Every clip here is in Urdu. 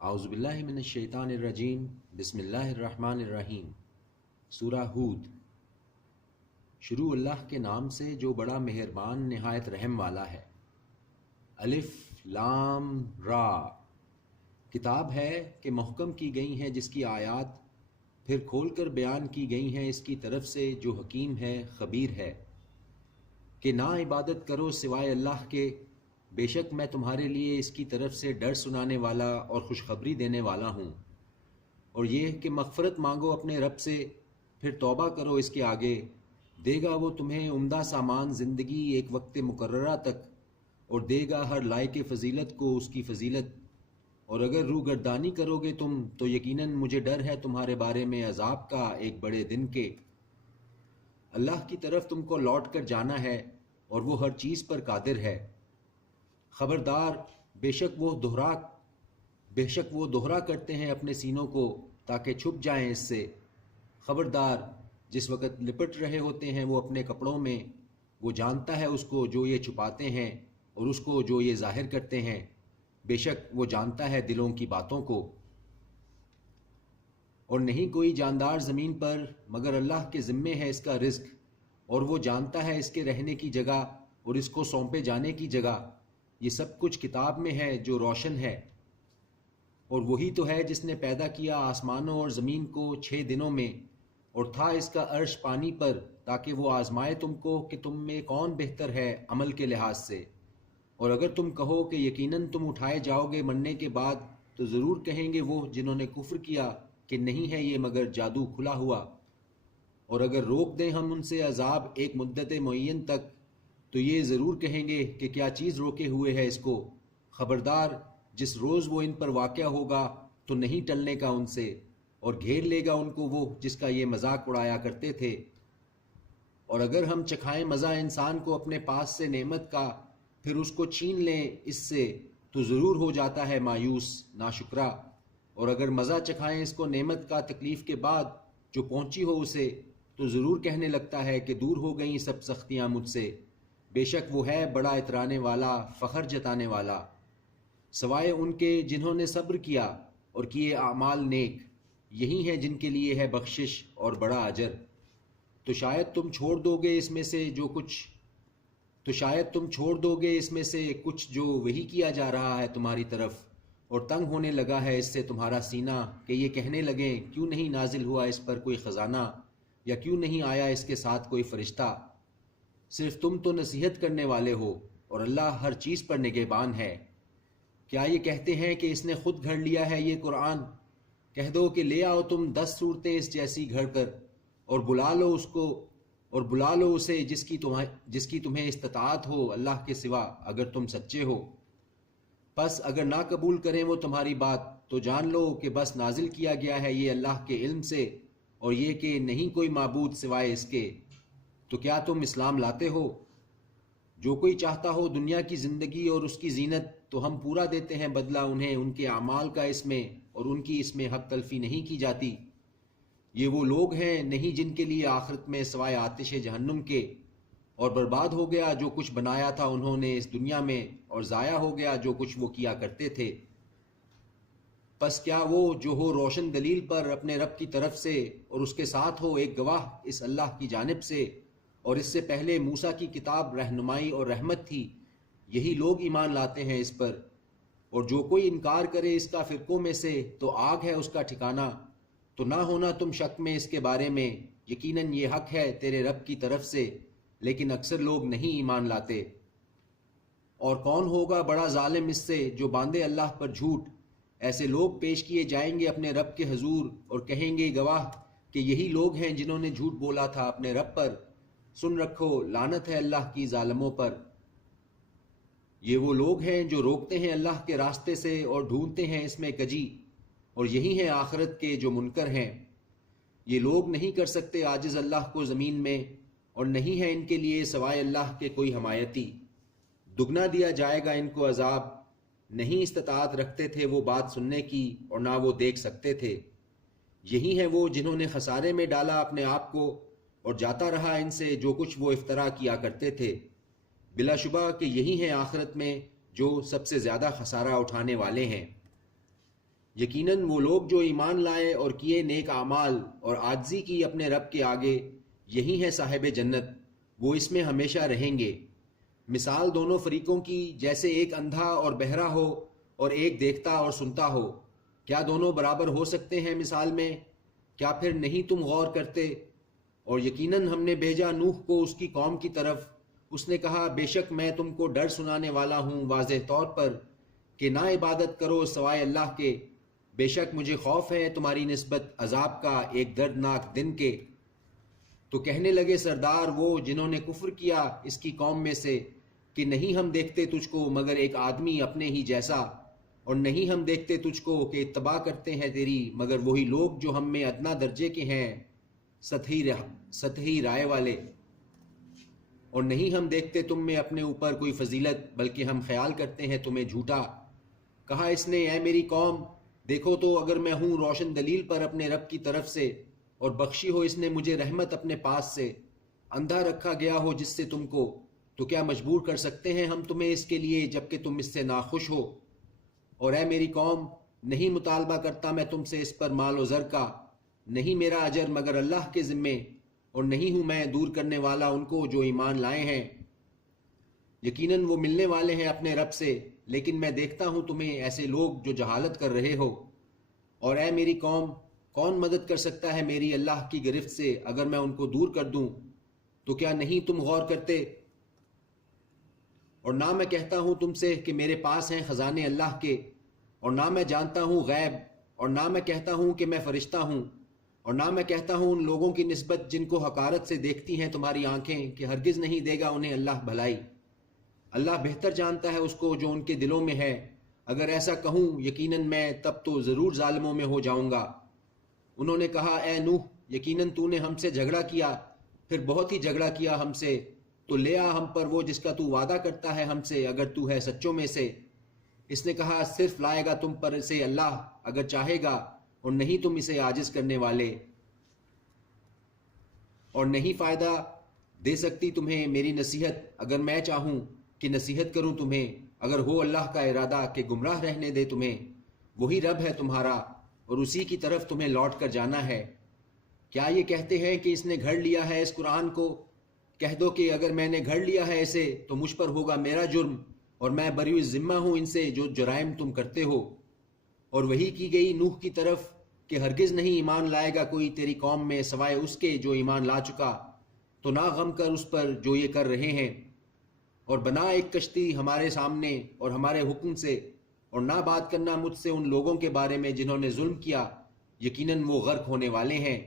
اعوذ باللہ من الشیطان الرجیم، بسم اللہ الرحمن الرحیم۔ سورہ ہود۔ شروع اللہ کے نام سے جو بڑا مہربان نہایت رحم والا ہے۔ الف لام را، کتاب ہے کہ محکم کی گئی ہیں جس کی آیات پھر کھول کر بیان کی گئی ہیں اس کی طرف سے جو حکیم ہے خبیر ہے، کہ نہ عبادت کرو سوائے اللہ کے، بے شک میں تمہارے لیے اس کی طرف سے ڈر سنانے والا اور خوشخبری دینے والا ہوں۔ اور یہ کہ مغفرت مانگو اپنے رب سے، پھر توبہ کرو اس کے آگے، دے گا وہ تمہیں عمدہ سامان زندگی ایک وقت مقررہ تک، اور دے گا ہر لائق فضیلت کو اس کی فضیلت۔ اور اگر روگردانی کرو گے تم تو یقیناً مجھے ڈر ہے تمہارے بارے میں عذاب کا ایک بڑے دن کے۔ اللہ کی طرف تم کو لوٹ کر جانا ہے اور وہ ہر چیز پر قادر ہے۔ خبردار، بے شک وہ دوہرا کرتے ہیں اپنے سینوں کو تاکہ چھپ جائیں اس سے۔ خبردار، جس وقت لپٹ رہے ہوتے ہیں وہ اپنے کپڑوں میں، وہ جانتا ہے اس کو جو یہ چھپاتے ہیں اور اس کو جو یہ ظاہر کرتے ہیں، بے شک وہ جانتا ہے دلوں کی باتوں کو۔ اور نہیں کوئی جاندار زمین پر مگر اللہ کے ذمے ہے اس کا رزق، اور وہ جانتا ہے اس کے رہنے کی جگہ اور اس کو سونپے جانے کی جگہ۔ یہ سب کچھ کتاب میں ہے جو روشن ہے۔ اور وہی تو ہے جس نے پیدا کیا آسمانوں اور زمین کو 6 دنوں میں، اور تھا اس کا عرش پانی پر تاکہ وہ آزمائے تم کو کہ تم میں کون بہتر ہے عمل کے لحاظ سے۔ اور اگر تم کہو کہ یقیناً تم اٹھائے جاؤ گے مرنے کے بعد، تو ضرور کہیں گے وہ جنہوں نے کفر کیا کہ نہیں ہے یہ مگر جادو کھلا ہوا۔ اور اگر روک دیں ہم ان سے عذاب ایک مدت معین تک، تو یہ ضرور کہیں گے کہ کیا چیز روکے ہوئے ہے اس کو۔ خبردار، جس روز وہ ان پر واقع ہوگا تو نہیں ٹلنے کا ان سے، اور گھیر لے گا ان کو وہ جس کا یہ مذاق اڑایا کرتے تھے۔ اور اگر ہم چکھائیں مزہ انسان کو اپنے پاس سے نعمت کا، پھر اس کو چھین لیں اس سے، تو ضرور ہو جاتا ہے مایوس ناشکرا۔ اور اگر مزہ چکھائیں اس کو نعمت کا تکلیف کے بعد جو پہنچی ہو اسے، تو ضرور کہنے لگتا ہے کہ دور ہو گئیں سب سختیاں مجھ سے۔ بے شک وہ ہے بڑا اترانے والا، فخر جتانے والا۔ سوائے ان کے جنہوں نے صبر کیا اور کیے اعمال نیک، یہی ہیں جن کے لیے ہے بخشش اور بڑا اجر۔ تو شاید تم چھوڑ دو گے اس میں سے کچھ جو وحی کیا جا رہا ہے تمہاری طرف، اور تنگ ہونے لگا ہے اس سے تمہارا سینہ، کہ یہ کہنے لگیں کیوں نہیں نازل ہوا اس پر کوئی خزانہ، یا کیوں نہیں آیا اس کے ساتھ کوئی فرشتہ۔ صرف تم تو نصیحت کرنے والے ہو، اور اللہ ہر چیز پر نگہبان ہے۔ کیا یہ کہتے ہیں کہ اس نے خود گھڑ لیا ہے یہ قرآن؟ کہہ دو کہ لے آؤ تم 10 صورتیں اس جیسی گھڑ کر، اور بلا لو اسے جس کی تمہیں استطاعت ہو اللہ کے سوا، اگر تم سچے ہو۔ پس اگر نہ قبول کریں وہ تمہاری بات، تو جان لو کہ بس نازل کیا گیا ہے یہ اللہ کے علم سے، اور یہ کہ نہیں کوئی معبود سوائے اس کے۔ تو کیا تم اسلام لاتے ہو؟ جو کوئی چاہتا ہو دنیا کی زندگی اور اس کی زینت، تو ہم پورا دیتے ہیں بدلہ انہیں ان کے اعمال کا اس میں، اور ان کی اس میں حق تلفی نہیں کی جاتی۔ یہ وہ لوگ ہیں نہیں جن کے لیے آخرت میں سوائے آتش جہنم کے، اور برباد ہو گیا جو کچھ بنایا تھا انہوں نے اس دنیا میں، اور ضائع ہو گیا جو کچھ وہ کیا کرتے تھے۔ پس کیا وہ جو ہو روشن دلیل پر اپنے رب کی طرف سے، اور اس کے ساتھ ہو ایک گواہ اس اللہ کی جانب سے، اور اس سے پہلے موسیٰ کی کتاب رہنمائی اور رحمت تھی، یہی لوگ ایمان لاتے ہیں اس پر۔ اور جو کوئی انکار کرے اس کا فرقوں میں سے، تو آگ ہے اس کا ٹھکانہ۔ تو نہ ہونا تم شک میں اس کے بارے میں، یقیناً یہ حق ہے تیرے رب کی طرف سے، لیکن اکثر لوگ نہیں ایمان لاتے۔ اور کون ہوگا بڑا ظالم اس سے جو باندھے اللہ پر جھوٹ؟ ایسے لوگ پیش کیے جائیں گے اپنے رب کے حضور، اور کہیں گے گواہ کہ یہی لوگ ہیں جنہوں نے جھوٹ بولا تھا اپنے رب پر۔ سن رکھو، لعنت ہے اللہ کی ظالموں پر۔ یہ وہ لوگ ہیں جو روکتے ہیں اللہ کے راستے سے اور ڈھونڈتے ہیں اس میں کجی، اور یہی ہیں آخرت کے جو منکر ہیں۔ یہ لوگ نہیں کر سکتے عاجز اللہ کو زمین میں، اور نہیں ہے ان کے لیے سوائے اللہ کے کوئی حمایتی۔ دگنا دیا جائے گا ان کو عذاب، نہیں استطاعت رکھتے تھے وہ بات سننے کی، اور نہ وہ دیکھ سکتے تھے۔ یہی ہیں وہ جنہوں نے خسارے میں ڈالا اپنے آپ کو، اور جاتا رہا ان سے جو کچھ وہ افترا کیا کرتے تھے۔ بلا شبہ کہ یہی ہیں آخرت میں جو سب سے زیادہ خسارہ اٹھانے والے ہیں۔ یقیناً وہ لوگ جو ایمان لائے اور کیے نیک اعمال اور عاجزی کی اپنے رب کے آگے، یہی ہیں صاحب جنت، وہ اس میں ہمیشہ رہیں گے۔ مثال دونوں فریقوں کی جیسے ایک اندھا اور بہرا ہو اور ایک دیکھتا اور سنتا ہو، کیا دونوں برابر ہو سکتے ہیں مثال میں؟ کیا پھر نہیں تم غور کرتے؟ اور یقیناً ہم نے بھیجا نوح کو اس کی قوم کی طرف، اس نے کہا بے شک میں تم کو ڈر سنانے والا ہوں واضح طور پر کہ نہ عبادت کرو سوائے اللہ کے، بے شک مجھے خوف ہے تمہاری نسبت عذاب کا ایک دردناک دن کے۔ تو کہنے لگے سردار وہ جنہوں نے کفر کیا اس کی قوم میں سے کہ نہیں ہم دیکھتے تجھ کو مگر ایک آدمی اپنے ہی جیسا، اور نہیں ہم دیکھتے تجھ کو کہ اتباع کرتے ہیں تیری مگر وہی لوگ جو ہم میں ادنا درجے کے ہیں، سطحی رائے والے، اور نہیں ہم دیکھتے تم میں اپنے اوپر کوئی فضیلت بلکہ ہم خیال کرتے ہیں تمہیں جھوٹا۔ کہا اس نے اے میری قوم دیکھو تو اگر میں ہوں روشن دلیل پر اپنے رب کی طرف سے، اور بخشی ہو اس نے مجھے رحمت اپنے پاس سے، اندھا رکھا گیا ہو جس سے تم کو، تو کیا مجبور کر سکتے ہیں ہم تمہیں اس کے لیے جبکہ تم اس سے ناخوش ہو؟ اور اے میری قوم نہیں مطالبہ کرتا میں تم سے اس پر مال و زر کا، نہیں میرا اجر مگر اللہ کے ذمے، اور نہیں ہوں میں دور کرنے والا ان کو جو ایمان لائے ہیں، یقیناً وہ ملنے والے ہیں اپنے رب سے، لیکن میں دیکھتا ہوں تمہیں ایسے لوگ جو جہالت کر رہے ہو۔ اور اے میری قوم کون مدد کر سکتا ہے میری اللہ کی گرفت سے اگر میں ان کو دور کر دوں؟ تو کیا نہیں تم غور کرتے؟ اور نہ میں کہتا ہوں تم سے کہ میرے پاس ہیں خزانے اللہ کے، اور نہ میں جانتا ہوں غیب، اور نہ میں کہتا ہوں کہ میں فرشتہ ہوں، اور نہ میں کہتا ہوں ان لوگوں کی نسبت جن کو حقارت سے دیکھتی ہیں تمہاری آنکھیں کہ ہرگز نہیں دے گا انہیں اللہ بھلائی۔ اللہ بہتر جانتا ہے اس کو جو ان کے دلوں میں ہے، اگر ایسا کہوں یقیناً میں تب تو ضرور ظالموں میں ہو جاؤں گا۔ انہوں نے کہا اے نوح یقیناً تو نے ہم سے جھگڑا کیا، پھر بہت ہی جھگڑا کیا ہم سے، تو لے آ ہم پر وہ جس کا تو وعدہ کرتا ہے ہم سے اگر تو ہے سچوں میں سے۔ اس نے کہا صرف لائے گا تم پر اسے اللہ اگر چاہے گا، اور نہیں تم اسے عاجز کرنے والے، اور نہیں فائدہ دے سکتی تمہیں میری نصیحت اگر میں چاہوں کہ نصیحت کروں تمہیں، اگر ہو اللہ کا ارادہ کہ گمراہ رہنے دے تمہیں۔ وہی رب ہے تمہارا اور اسی کی طرف تمہیں لوٹ کر جانا ہے۔ کیا یہ کہتے ہیں کہ اس نے گھڑ لیا ہے اس قرآن کو؟ کہہ دو کہ اگر میں نے گھڑ لیا ہے اسے تو مجھ پر ہوگا میرا جرم، اور میں بری ذمہ ہوں ان سے جو جرائم تم کرتے ہو۔ اور وہی کی گئی نوح کی طرف کہ ہرگز نہیں ایمان لائے گا کوئی تیری قوم میں سوائے اس کے جو ایمان لا چکا، تو نہ غم کر اس پر جو یہ کر رہے ہیں، اور بنا ایک کشتی ہمارے سامنے اور ہمارے حکم سے، اور نہ بات کرنا مجھ سے ان لوگوں کے بارے میں جنہوں نے ظلم کیا، یقیناً وہ غرق ہونے والے ہیں۔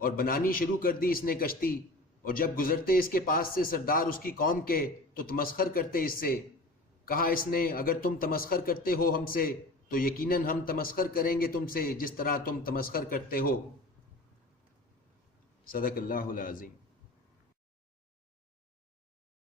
اور بنانی شروع کر دی اس نے کشتی، اور جب گزرتے اس کے پاس سے سردار اس کی قوم کے تو تمسخر کرتے اس سے۔ کہا اس نے اگر تم تمسخر کرتے ہو ہم سے تو یقیناً ہم تمسخر کریں گے تم سے جس طرح تم تمسخر کرتے ہو۔ صدق اللہ العظیم۔